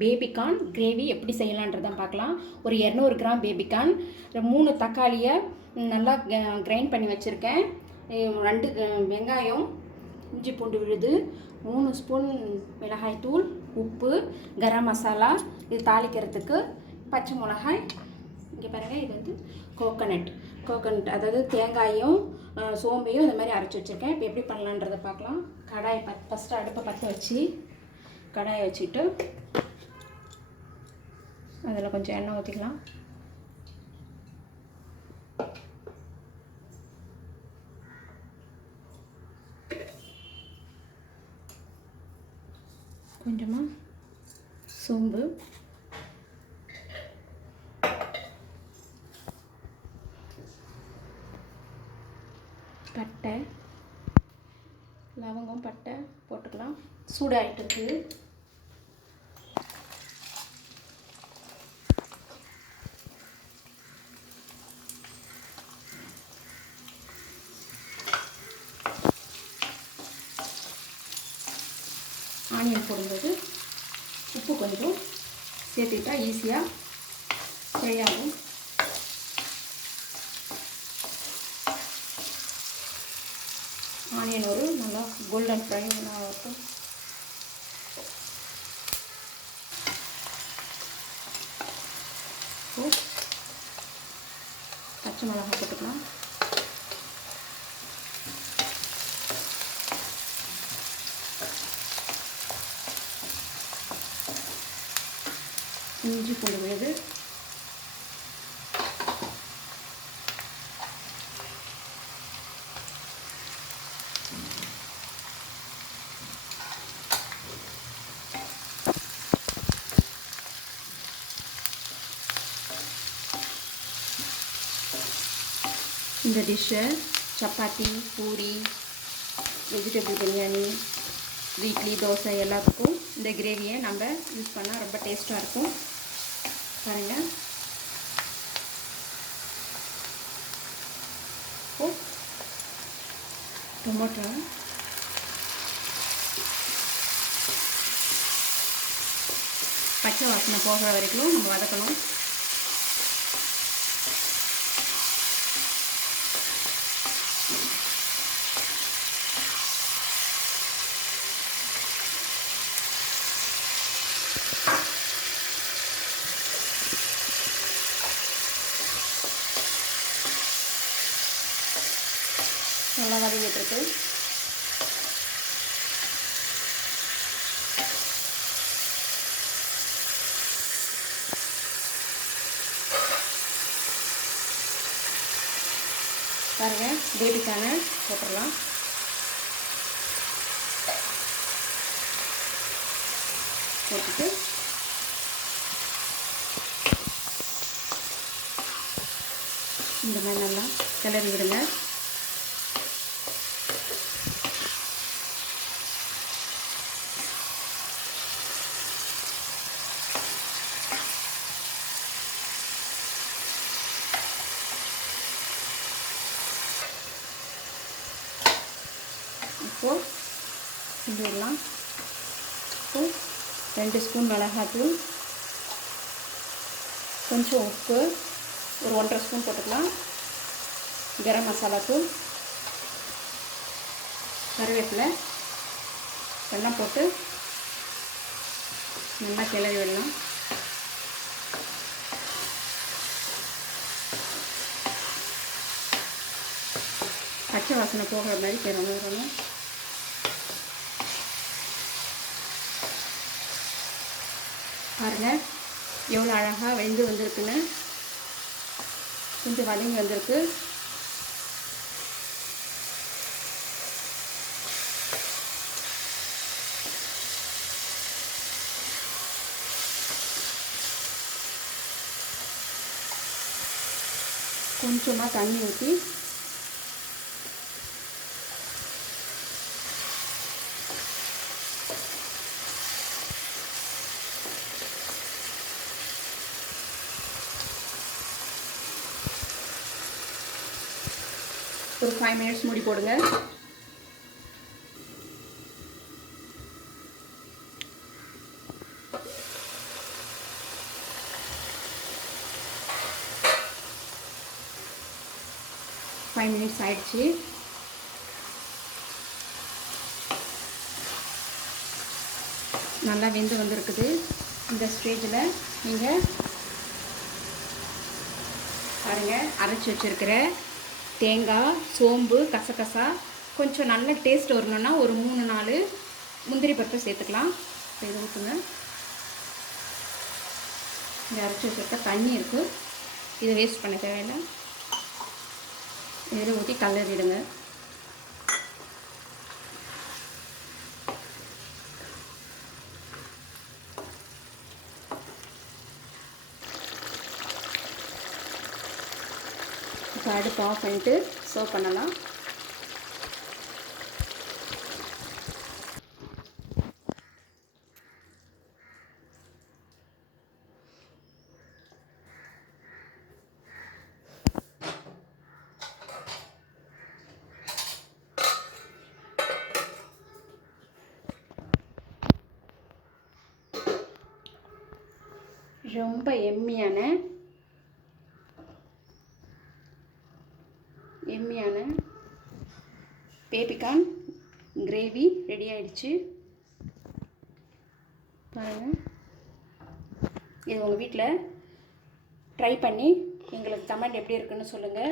Baby corn gravy எப்படி செய்யலான்றதான் பார்க்கலாம். ஒரு 200 கிராம் பேபிகார்ன், 3 தக்காளியை நல்லா கிரைண்ட் பண்ணி வச்சுருக்கேன், 2 வெங்காயம், இஞ்சி பூண்டு விழுது, 3 ஸ்பூன் மிளகாய் தூள், உப்பு, கரம் மசாலா, இது தாளிக்கிறதுக்கு பச்சை மிளகாய். இங்கே பாருங்கள், இது வந்து கோகனட் அதாவது தேங்காயும் சோம்பையும் இந்த மாதிரி அரைச்சி வச்சுருக்கேன். இப்போ எப்படி பண்ணலான்றதை பார்க்கலாம். கடாயை ஃபஸ்ட்டு அடுப்பை பற்ற வச்சு கடாயை வச்சுட்டு அதில் கொஞ்சம் எண்ணெய் ஊற்றிக்கலாம். கொஞ்சமாக சோம்பு, பட்டை, லவங்கம், பட்டை போட்டுக்கலாம். சூடாகிட்டு இருக்குது. ஆனியன் போடும்போது உப்பு கொஞ்சம் சேர்த்துக்கிட்டா ஈஸியாக ஃப்ரை ஆகும். ஆனியன் ஒரு நல்லா கோல்டன் ஃப்ரை ஆகட்டும். பச்சை மிளகாய் போட்டுக்கலாம். இஞ்சி பூண்டு விழுது, இந்த டிஷ்ஷை சப்பாத்தி, பூரி, வெஜிடபிள் பிரியாணி, இட்லி, தோசை எல்லாத்துக்கும் இந்த கிரேவியை நம்ம யூஸ் பண்ணால் ரொம்ப டேஸ்ட்டாக இருக்கும். பாருங்கள், டொமேட்டோ பச்சை வாசனை போகிற வரைக்கும் நம்ம வதக்கணும். நல்லா வதங்கிட்டுருக்கு. பாருங்கள், பேபிக்கான போட்டுடலாம். போட்டுட்டு இந்த மாதிரி நல்லா கிளறி விடுங்க. இப்போது கிண்டிடலாம். இப்போ 2 ஸ்பூன் மிளகாத்தூள், கொஞ்சம் உப்பு, ஒரு 1½ ஸ்பூன் போட்டுக்கலாம். கரம் மசாலா தூள், கருவேப்பிலை எல்லாம் போட்டு நல்லா கிளறி விடலாம். பச்சை வாசனை போகிற மாதிரி கிளறணும். பாருங்கள், எவ்வளோ அழகாக வெந்து வந்திருக்குன்னு. கொஞ்சம் வதங்கி வந்திருக்கு. கொஞ்சமாக தண்ணி ஊற்றி ஒரு 5 மினிட்ஸ் மூடி போடுங்க. 5 மினிட்ஸ் ஆயிடுச்சு. நல்லா வெந்து வந்திருக்குது. இந்த ஸ்டேஜில் நீங்கள் பாருங்கள், அரைச்சி வச்சுருக்கிற தேங்காய், சோம்பு, கசகசா, கொஞ்சம் நல்ல டேஸ்ட் வரணுன்னா ஒரு 3-4 முந்திரி பருப்பு சேர்த்துக்கலாம். இதை ஊற்றுங்க. இந்த அரைச்சி வச்சுருக்க தண்ணி இருக்குது, இதை வேஸ்ட் பண்ண தேவையில்லை. இதில் ஊற்றி கலரிடுங்க. இப்போ அடுப்பு ஆஃப் பண்ணிட்டு சர்வ் பண்ணலாம். ரொம்ப எம்மியான பேபிகார்ன் கிரேவி ரெடி ஆயிடுச்சு. பாருங்கள், இது உங்கள் வீட்டில் ட்ரை பண்ணி எங்களுக்கு கமெண்ட் எப்படி இருக்குன்னு சொல்லுங்கள்.